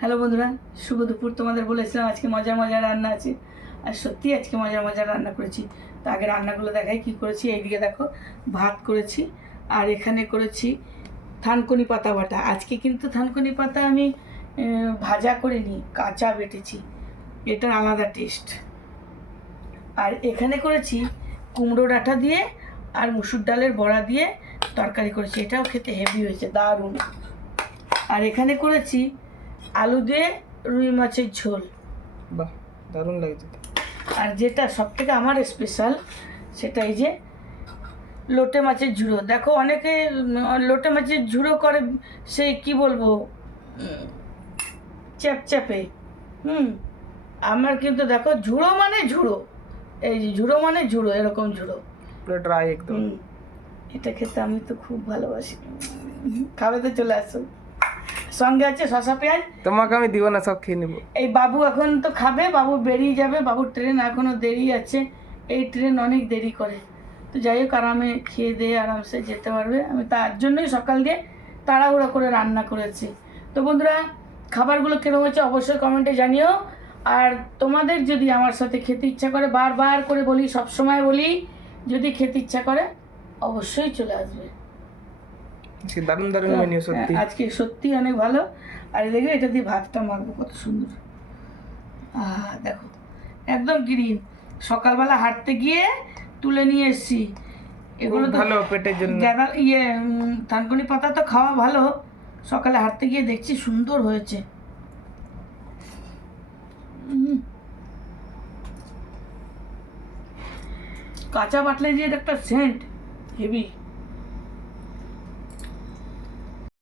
Hello বন্ধুরা, শুভ দুপুর। তোমাদের বলেছিলাম আজকে মজার মজার রান্না আছে, আর সত্যি আজকে মজার মজার রান্না করেছি। তো আগে রান্নাগুলো দেখাই কী করেছি। এইদিকে দেখো ভাত করেছি, আর এখানে করেছি থানকুনি পাতা বাটা। আজকে কিন্তু থানকুনি পাতা আমি ভাজা করিনি, কাঁচা বেটেছি, এটার আলাদা টেস্ট। আর এখানে করেছি কুমড়ো ডাঁটা দিয়ে আর মুসুর ডালের বড়া দিয়ে তরকারি করেছি, এটাও খেতে হেভি হয়েছে, দারুণ। আর এখানে করেছি আলু দিয়ে রুই মাছের ঝোল। বাহ, দারুণ লাগছে। আর যেটা সব থেকে আমার স্পেশাল সেটা এই যে লোটে মাছের ঝুড়ো। দেখো অনেকে লোটে মাছের ঝুড়ো করে, সেই কি বলবো, চ্যাপচ্যাপে। আমার কিন্তু দেখো ঝুড়ো মানে ঝুড়ো, এই যে ঝুড়ো মানে ঝুড়ো, এরকম ঝুড়ো, পুরো ড্রাই একদম। এটা খেতে আমি তো খুব ভালোবাসি। খাবে তো চলে আসো, সঙ্গে আছে শশা পেঁয়াজ। তোমাকে আমি দিব না, সব খেয়ে নেবো। এই বাবু এখন তো খাবে, বাবু বেরিয়ে যাবে, বাবুর ট্রেন এখনও দেরি আছে, এই ট্রেন অনেক দেরি করে। তো যাই হোক, আরামে খেয়ে দিয়ে আরামসে যেতে পারবে। আমি তার জন্যই সকাল দিয়ে তাড়াহুড়ো করে রান্না করেছি। তো বন্ধুরা, খাবারগুলো কীরকম হচ্ছে অবশ্যই কমেন্টে জানিও। আর তোমাদের যদি আমার সাথে খেতে ইচ্ছা করে, বারবার করে বলি, সবসময় বলি, যদি খেতে ইচ্ছা করে অবশ্যই চলে আসবে। দারুণ দারুণ মেনু সত্যি, আজকে সত্যি অনেক ভালো। আর দেখবে এটা দিয়ে ভাতটা মাখবো, কত সুন্দর। দেখো একদম গ্রিন, সকালবেলা হাঁটতে গিয়ে তুলে নিয়ে এসেছি। এগুলো তো ভালো পেটের জন্য। থানকুনি পাতা তো খাওয়া ভালো, সকালে হাঁটতে গিয়ে দেখছি সুন্দর হয়েছে। কাঁচা বাটলে যে একটা সেন্ট হেভি।